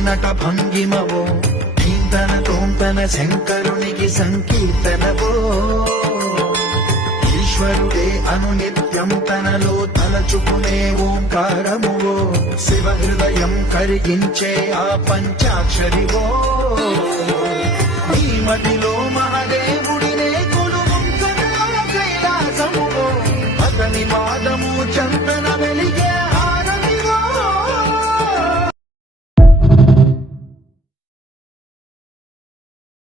నట భంగిమవో కీర్తన తోంతన శంకరునికి సంకీర్తనవో ఈశ్వరుడే అనునిత్యం తనలో తలచుకునే ఓంకారమువో శివ హృదయం కరిగించే ఆ పంచాక్షరివో